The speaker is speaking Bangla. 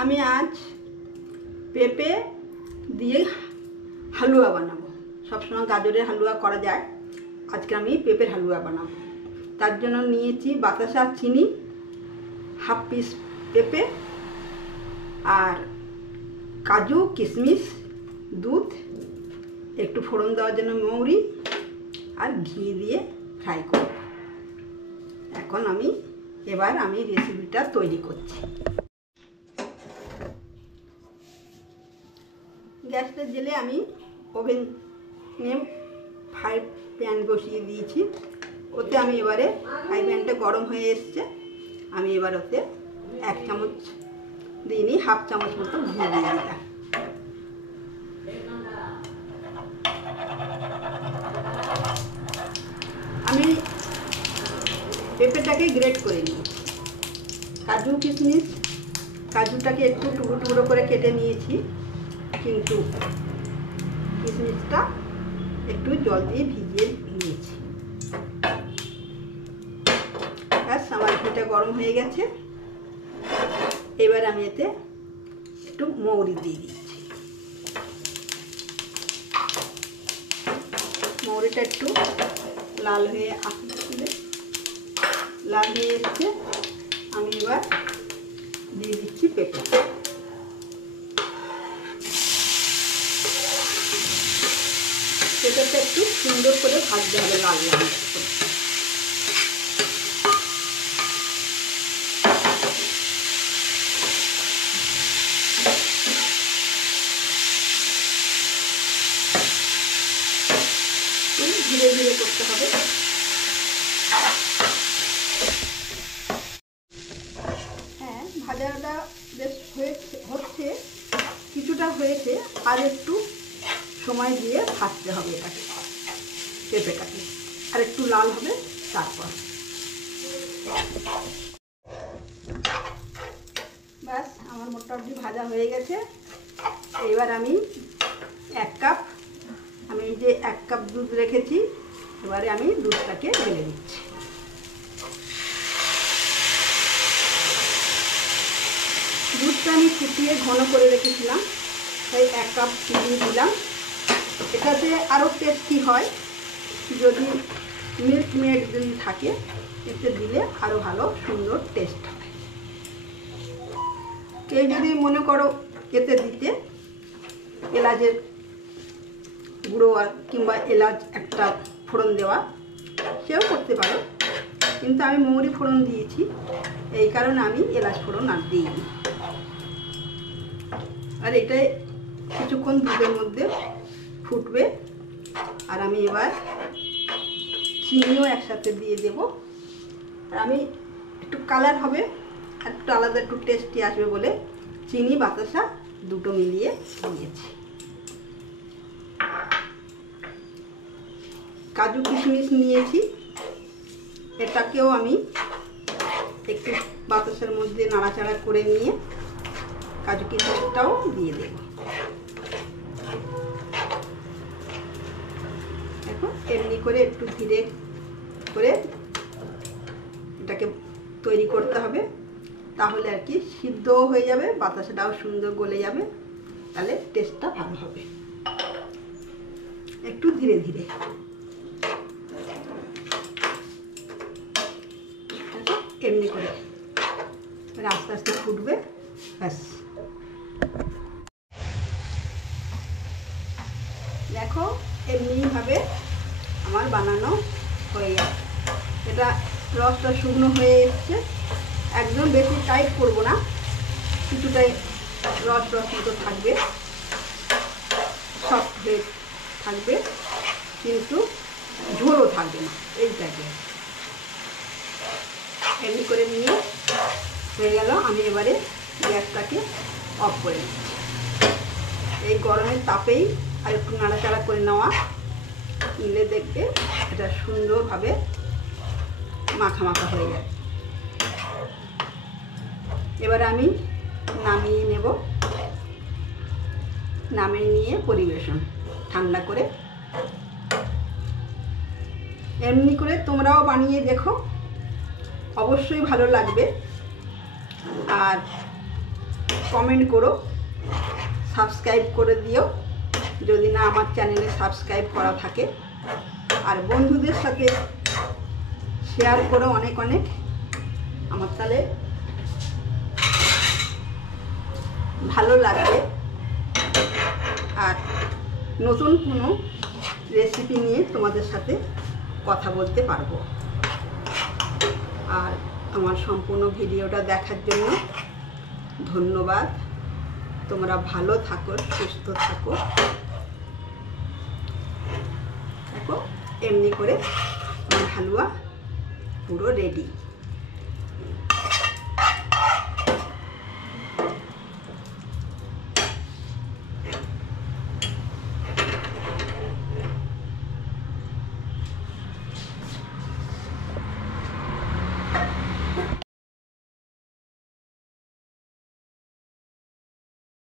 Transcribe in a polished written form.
আমি আজ পেঁপে দিয়ে হালুয়া বানাবো। সবসময় গাজরের হালুয়া করা যায়, আজকে আমি পেঁপের হালুয়া বানাবো। তার জন্য নিয়েছি বাতাসা, চিনি, হাফ পিস পেঁপে আর কাজু, কিশমিশ, দুধ, একটু ফোড়ন দেওয়ার জন্য মৌরি আর ঘি দিয়ে ফ্রাই করব। এখন এবার আমি রেসিপিটা তৈরি করছি। গ্যাসটা জেলে আমি ওভেনে ফ্রাই প্যান বসিয়ে দিয়েছি। ওতে আমি এবারে ফ্রাই প্যানটা গরম হয়ে এসছে, আমি এবার ওতে 1 চামচ দিইনি, হাফ চামচ মতো ঘি দিয়ে দিলাম। আমি পেঁপেটাকে গ্রেট করে নিই। কাজু, কিশমিশ, কাজুটাকে একটু টুকরো টুকরো করে কেটে নিয়েছি, কিন্তু কিশমিশটা একটু জল দিয়ে ভিজিয়ে নিয়েছি। ব্যাস, আমার ঘিটা গরম হয়ে গেছে। এবার আমি এতে একটু মৌরি দিয়ে দিচ্ছি। মৌরিটা একটু লাল হয়ে আসলে লাল হয়ে এসছে, আমি এবার দিয়ে দিচ্ছি পেঁপে। পেঁপেটা একটু সুন্দর করে ভাজতে হবে, লাল লাল করে। ধীরে ধীরে করতে হবে। হ্যাঁ, ভাজাটা বেশ হচ্ছে, কিছুটা হয়েছে, আর একটু সময় দিয়ে ভাজতে হবে এটাকে, পেঁপেটাকে আর একটু লাল হবে। তারপর ব্যাস, আমার মোটামুটি ভাজা হয়ে গেছে। এবার আমি 1 কাপ, আমি এই যে 1 কাপ দুধ রেখেছি, এবারে আমি দুধটাকে ঢেলে দিচ্ছি। দুধটা আমি ফুটিয়ে ঘন করে রেখেছিলাম, তাই 1 কাপ দিয়ে দিলাম। এটাতে আরও টেস্টি হয়, যদি মিল্ক মেড যদি থাকে এতে দিলে আরও ভালো সুন্দর টেস্ট হয়। কেউ যদি মনে করো এতে দিতে এলাচের গুঁড়ো কিংবা এলাচ একটা ফোড়ন দেওয়া, সেও করতে পারো, কিন্তু আমি মৌরি ফোড়ন দিয়েছি, এই কারণে আমি এলাচ ফোড়ন আর দিইনি। আর এটাই কিছুক্ষণ দুধের মধ্যে ফুটবে, আর আমি এবার চিনিও একসাথে দিয়ে দেব। আর আমি একটু কালার হবে, একটু আলাদা, একটু টেস্টি আসবে বলে চিনি বাতাসা দুটো মিলিয়ে দিয়েছি। কাজু কিশমিশ নিয়েছি, এটাকেও আমি একটু বাতাসার মধ্যে নাড়াচাড়া করে নিয়ে কাজু কিশমিশটাও দিয়ে দেব। দেখো, এমনি করে একটু ধীরে করে এটাকে তৈরি করতে হবে, তাহলে আর কি সিদ্ধও হয়ে যাবে, বাতাসাটাও সুন্দর গলে যাবে, তাহলে টেস্টটা ভালো হবে। একটু ধীরে ধীরে এমনি করে আস্তে আস্তে ফুটবে। ব্যাস, দেখো এমনিভাবে আমার বানানো হয়ে যাবে। এটা রসটা শুকনো হয়ে এসছে, একদম বেশি টাইট করবো না, কিছুটাই রস রস মতো থাকবে, সফট হয়ে থাকবে, কিন্তু ঝোলও থাকবে না। এইটাকে এমনি করে নিয়ে হয়ে গেল। আমি এবারে গ্যাসটাকে অফ করে নিচ্ছি। এই গরমের তাপেই আর একটু নাড়াচাড়া করে নেওয়া, নিলে দেখবে এটা সুন্দরভাবে মাখা মাখা হয়ে যাবে। এবারে আমি নামিয়ে নেব, নামিয়ে নিয়ে পরিবেশন ঠান্ডা করে। এমনি করে তোমরাও বানিয়ে দেখো, অবশ্যই ভালো লাগবে। আর কমেন্ট করো, সাবস্ক্রাইব করে দিও যদি না আমার চ্যানেলে সাবস্ক্রাইব করা থাকে, আর বন্ধুদের সাথে শেয়ার করো অনেক অনেক। আমার তাহলে ভালো লাগবে আর নতুন কোনো রেসিপি নিয়ে তোমাদের সাথে কথা বলতে পারবো। আর আমার সম্পূর্ণ ভিডিওটা দেখার জন্য ধন্যবাদ। তোমরা ভালো থাকো, সুস্থ থাকো। দেখো এমনি করে আমার হালুয়া পুরো রেডি।